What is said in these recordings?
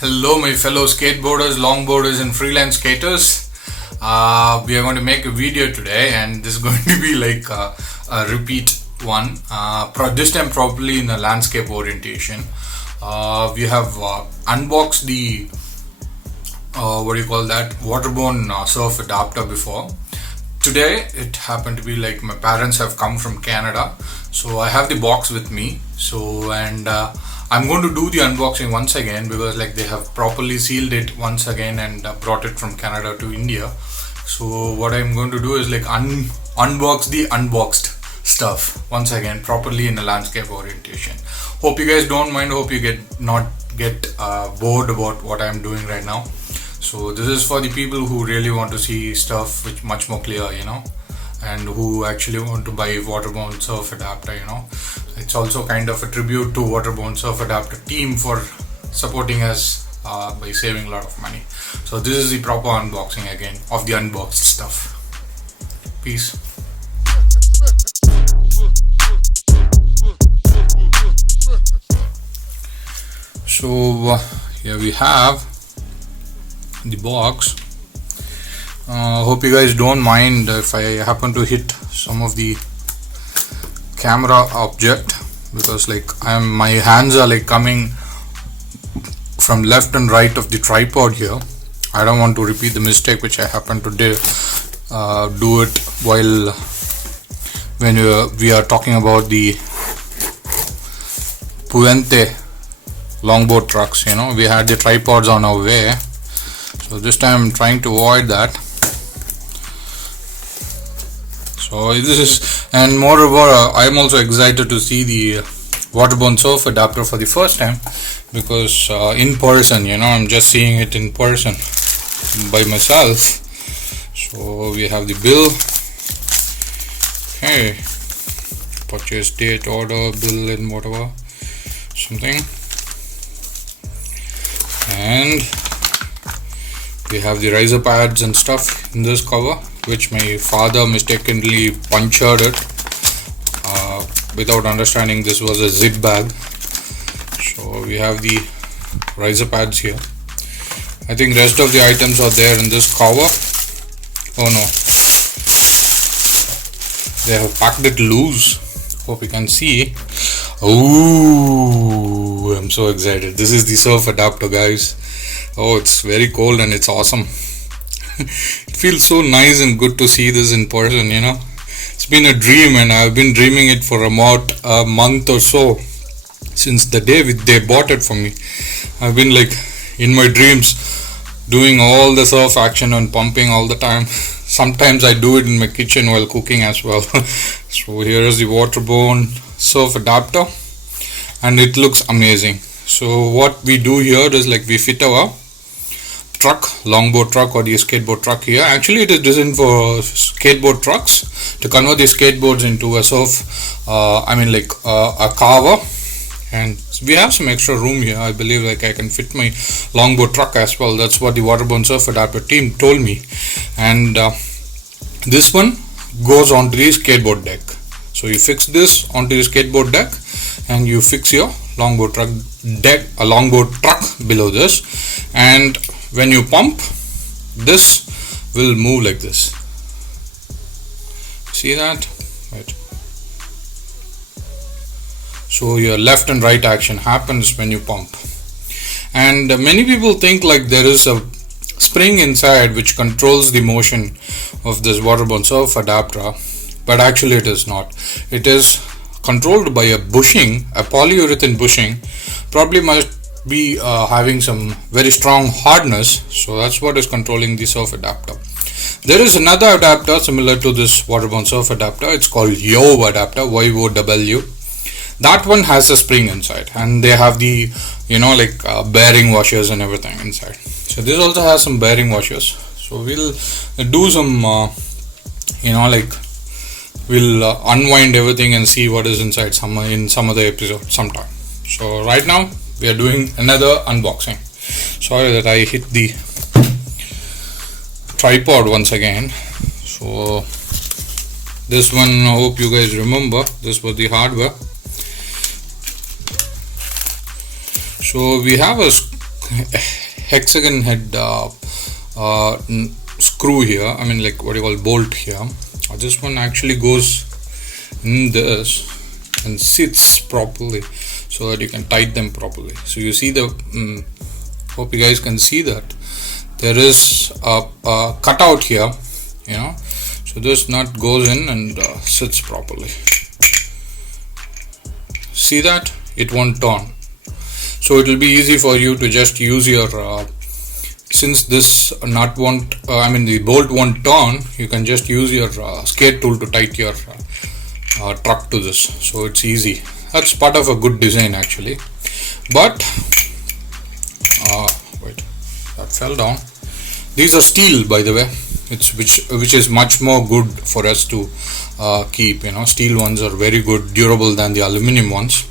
Hello, my fellow skateboarders, longboarders, and freelance skaters. We are going to make a video today, and this is going to be like a repeat one. This time, probably in a landscape orientation. We have unboxed the Waterborne surf adapter before. Today, it happened to be like my parents have come from Canada, so I have the box with me. I'm going to do the unboxing once again because like they have properly sealed it once again and brought it from Canada to India. So what I'm going to do is like unbox the unboxed stuff once again properly in a landscape orientation. Hope you guys don't mind. Hope you not get bored about what I'm doing right now. So this is for the people who really want to see stuff which much more clear, and who actually want to buy Waterborne surf adapter. It's also kind of a tribute to Waterborne surf adapter team for supporting us by saving a lot of money. So this is the proper unboxing again of the unboxed stuff. Peace. So here we have the box. Hope you guys don't mind if I happen to hit some of the camera object, because like my hands are like coming from left and right of the tripod here. I don't want to repeat the mistake which I happened to do it while when we are talking about the Puente longboard trucks. We had the tripods on our way, so this time I'm trying to avoid that. So this is, and moreover, I'm also excited to see the Waterborne surf adapter for the first time, because in person, I'm just seeing it in person by myself. So we have the bill. Okay, purchase date, order, bill, and whatever, something. And we have the riser pads and stuff in this cover, which my father mistakenly punctured it without understanding this was a zip bag. So we have the riser pads here. I think rest of the items are there in this cover. Oh no, they have packed it loose. Hope you can see. Oh, I'm so excited. This is the surf adapter, guys. Oh, it's very cold and it's awesome. It feels so nice and good to see this in person. It's been a dream, and I've been dreaming it for about a month or so, since the day they bought it for me. I've been like in my dreams doing all the surf action and pumping all the time. Sometimes I do it in my kitchen while cooking as well. So here is the Waterborne surf adapter, and it looks amazing. So what we do here is like we fit our longboard truck or the skateboard truck here. Actually, it is designed for skateboard trucks to convert the skateboards into a surf, a carver. And we have some extra room here. I believe like I can fit my longboard truck as well. That's what the Waterborne surf adapter team told me. And this one goes onto the skateboard deck. So you fix this onto the skateboard deck, and you fix your longboard truck below this, and when you pump, this will move like this. See that? Right. So your left and right action happens when you pump. And many people think like there is a spring inside which controls the motion of this Waterborne surf adapter, but actually it is not. It is controlled by a bushing, a polyurethane bushing. Probably must be having some very strong hardness, so that's what is controlling the surf adapter. There is another adapter similar to this Waterborne surf adapter. It's called YOW adapter, YOW. That one has a spring inside, and they have the bearing washers and everything inside. So this also has some bearing washers. So we'll do some we'll unwind everything and see what is inside in some other episode sometime. So right now we are doing another unboxing. Sorry that I hit the tripod once again. So this one, I hope you guys remember, this was the hardware. So we have a hexagon head screw here, I mean like what you call bolt here. This one actually goes in this and sits properly so that you can tighten them properly. So you see the hope you guys can see that there is a cutout here, you know, so this nut goes in and sits properly. See that? It won't turn. So it will be easy for you to just use your since this nut won't the bolt won't turn, you can just use your skate tool to tighten your truck to this. So it's easy. That's part of a good design actually. But wait, that fell down. These are steel, by the way. It's which is much more good for us to keep. You know, steel ones are very good, durable than the aluminum ones.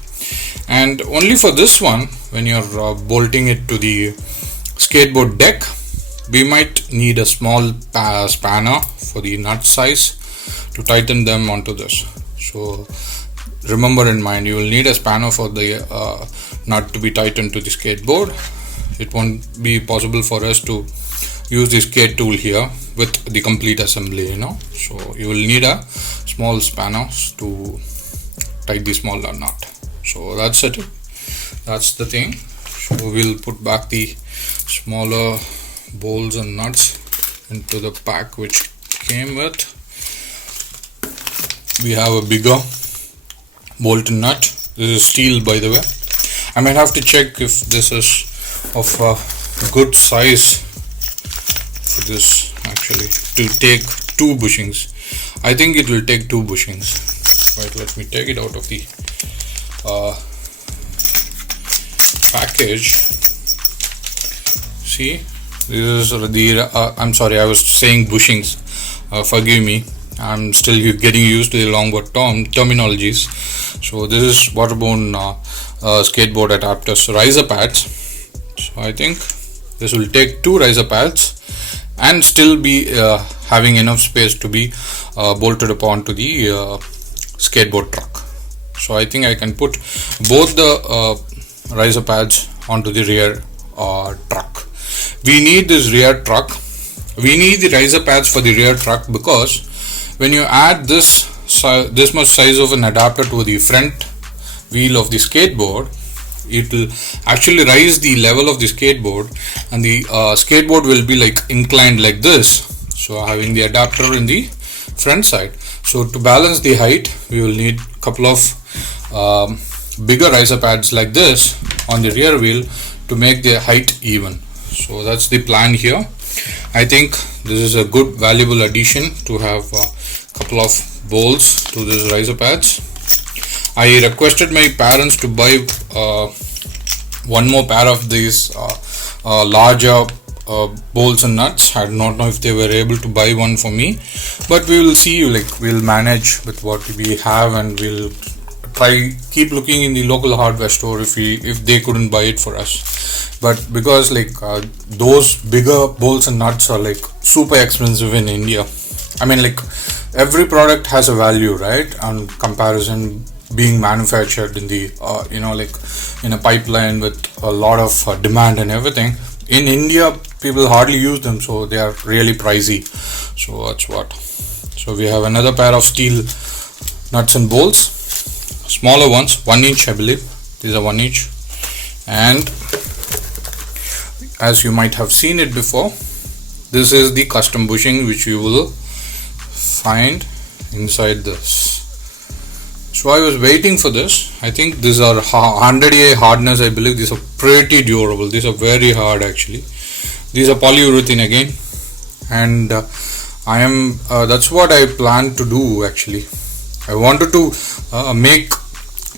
And only for this one, when you're bolting it to the skateboard deck, we might need a small spanner for the nut size to tighten them onto this. So remember in mind, you will need a spanner for the nut to be tightened to the skateboard. It won't be possible for us to use the skate tool here with the complete assembly, you know. So you will need a small spanner to tighten the smaller nut. So that's it. That's the thing. So we'll put back the smaller bolts and nuts into the pack which came with. We have a bigger bolt and nut. This is steel, by the way. I might have to check if this is of a good size for this actually to take 2 bushings. I think it will take 2 bushings. Right, let me take it out of the package. See, this is the I'm sorry, I was saying bushings, forgive me, I'm still getting used to the long word terminologies. So this is Waterborne skateboard adapters riser pads. So I think this will take 2 riser pads and still be having enough space to be bolted upon to the skateboard truck. So I think I can put both the riser pads onto the rear truck. We need this rear truck. We need the riser pads for the rear truck because when you add this much size of an adapter to the front wheel of the skateboard, it will actually raise the level of the skateboard, and the skateboard will be like inclined like this. So having the adapter in the front side. So to balance the height, we will need a couple of bigger riser pads like this on the rear wheel to make the height even. So that's the plan here. I think this is a good valuable addition to have a couple of bolts to these riser pads. I requested my parents to buy one more pair of these larger bolts and nuts. I do not know if they were able to buy one for me, but we will see. Like, we'll manage with what we have, and we'll keep looking in the local hardware store if they couldn't buy it for us. But because those bigger bolts and nuts are like super expensive in India. I mean, like, every product has a value, right? On comparison, being manufactured in the in a pipeline with a lot of demand and everything. In India, people hardly use them, so they are really pricey. So that's what. So we have another pair of steel nuts and bolts, smaller ones, 1 inch I believe. These are 1 inch, and as you might have seen it before, this is the custom bushing which you will find inside this. So I was waiting for this. I think these are 100A hardness, I believe. These are pretty durable. These are very hard actually. These are polyurethane again, and that's what I plan to do actually. I wanted to make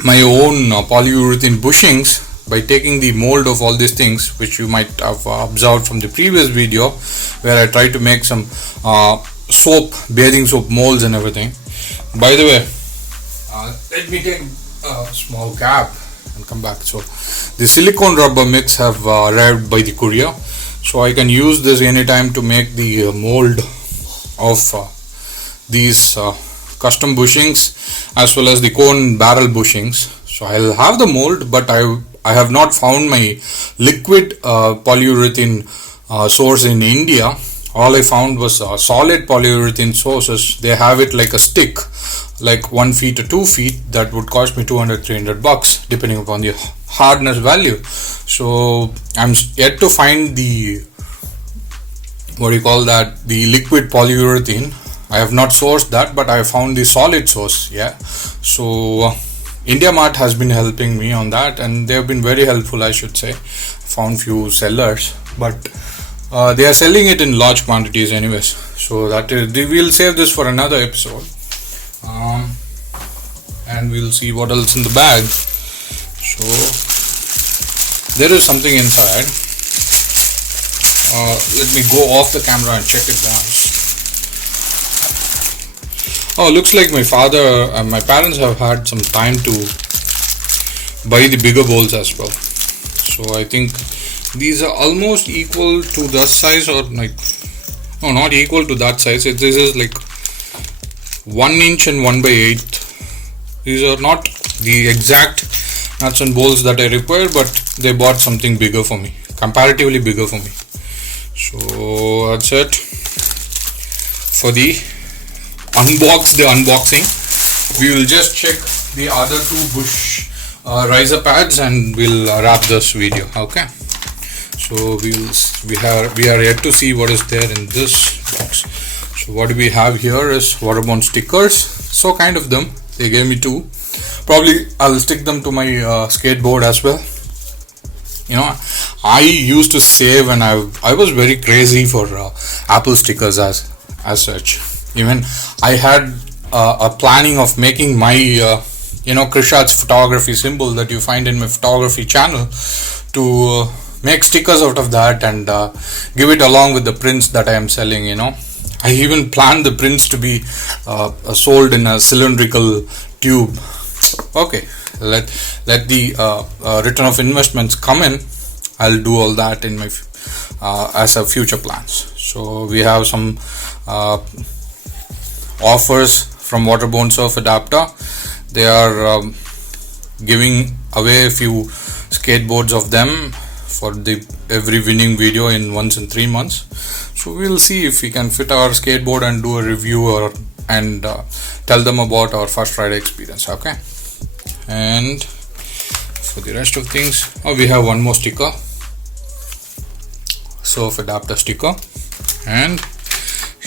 my own polyurethane bushings by taking the mold of all these things, which you might have observed from the previous video where I tried to make some bathing soap molds and everything. By the way, let me take a small gap and come back. So the silicone rubber mix have arrived by the courier, so I can use this anytime to make the mold of these custom bushings as well as the cone barrel bushings. So I'll have the mold, but I have not found my liquid polyurethane source in India. All I found was solid polyurethane sources. They have it like a stick, like 1 feet or 2 feet. That would cost me $200-300 depending upon the hardness value. So I'm yet to find the, what do you call that, the liquid polyurethane. I have not sourced that, but I found the solid source. Yeah, so India Mart has been helping me on that, and they have been very helpful, I should say. Found few sellers, but they are selling it in large quantities anyways. So that is, we'll save this for another episode, and we'll see what else in the bag. So there is something inside. Let me go off the camera and check it once. Oh, looks like my father and my parents have had some time to buy the bigger bowls as well. So I think these are almost equal to that size, or like, no, not equal to that size. This is like 1 inch and 1/8. These are not the exact nuts and bolts that I require, but they bought something bigger for me, comparatively bigger for me. So that's it for the unboxing. We will just check the other 2 Bush riser pads and we'll wrap this video. Okay, so we are yet to see what is there in this box. So what we have here is Waterborne stickers. So kind of them, they gave me 2. Probably I'll stick them to my skateboard as well. You know, I used to save, and I was very crazy for Apple stickers as such. Even I had a planning of making my Krishat's photography symbol that you find in my photography channel, to make stickers out of that and give it along with the prints that I am selling. I even planned the prints to be sold in a cylindrical tube. Okay, let the return of investments come in. I'll do all that in my as a future plans. So we have some offers from Waterborne Surf Adapter. They are giving away a few skateboards of them for every winning video in once in 3 months. So we'll see if we can fit our skateboard and do a review and tell them about our first ride experience. Okay, and for the rest of things, we have one more sticker, Surf Adapter sticker, and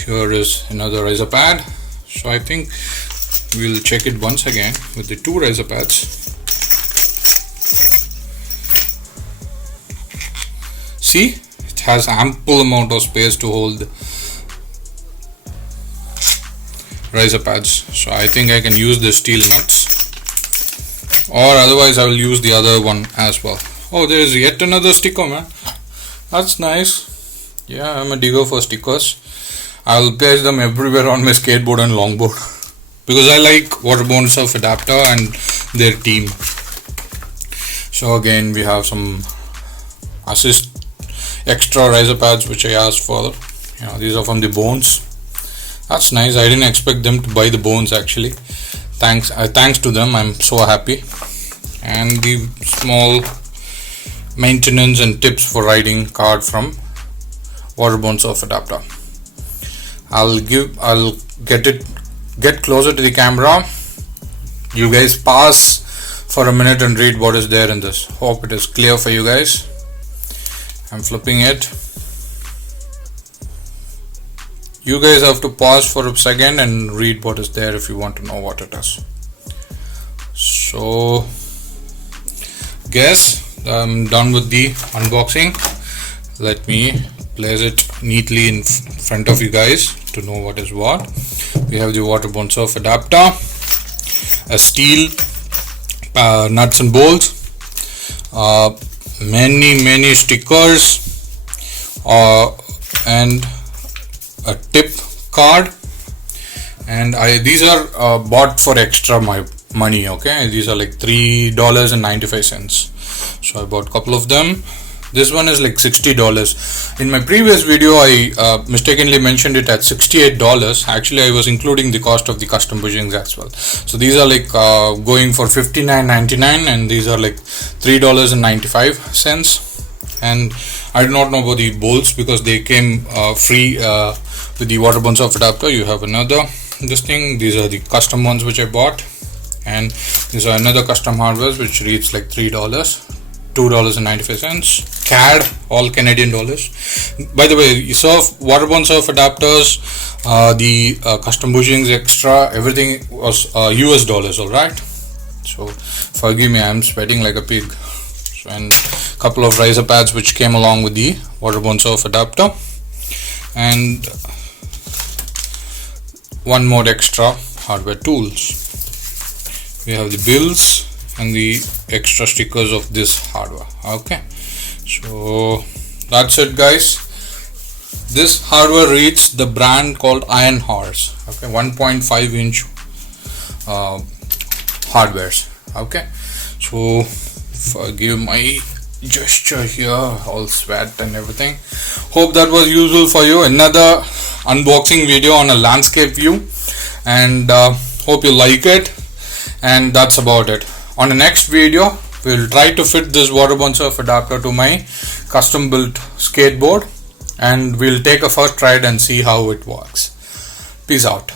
here is another riser pad. So I think we'll check it once again with the 2 riser pads. See, it has ample amount of space to hold riser pads. So I think I can use the steel nuts, or otherwise I will use the other one as well. Oh, there is yet another sticker, man. That's nice. Yeah, I'm a digger for stickers. I'll paste them everywhere on my skateboard and longboard because I like Waterborne Surf Adapter and their team. So again, we have some extra riser pads which I asked for. These are from the Bones. That's nice. I didn't expect them to buy the Bones actually. Thanks to them, I'm so happy. And the small maintenance and tips for riding card from Waterborne Surf Adapter. I'll get closer to the camera. You guys pause for a minute and read what is there in this. Hope it is clear for you guys. I'm flipping it. You guys have to pause for a second and read what is there if you want to know what it is. So guess I'm done with the unboxing. Let me place it neatly in front of you guys to know what is what. We have the Waterborne Surf Adapter, a steel nuts and bolts, many stickers, and a tip card. And these are bought for extra my money. Okay, these are like $3.95. So I bought a couple of them. This one is like $60. In my previous video I mistakenly mentioned it at $68. Actually I was including the cost of the custom bushings as well. So these are like going for $59.99, and these are like $3.95. And I do not know about the bolts because they came free with the Waterborne surf adapter. You have another this thing. These are the custom ones which I bought, and these are another custom hardware which reads like $2.95 CAD, all Canadian dollars. By the way, Waterborne surf adapters, the custom bushings, extra, everything was US dollars. All right, so forgive me, I'm sweating like a pig. And couple of riser pads which came along with the Waterborne surf adapter, and one more extra hardware tools. We have the bills and the extra stickers of this hardware. Okay, so that's it, guys. This hardware reads the brand called Iron Horse. Okay, 1.5 inch hardwares. Okay, so forgive my gesture here, all sweat and everything. Hope that was useful for you. Another unboxing video on a landscape view, and hope you like it. And that's about it. On the next video we'll try to fit this Waterborne surf adapter to my custom built skateboard, and we'll take a first ride and see how it works. Peace out.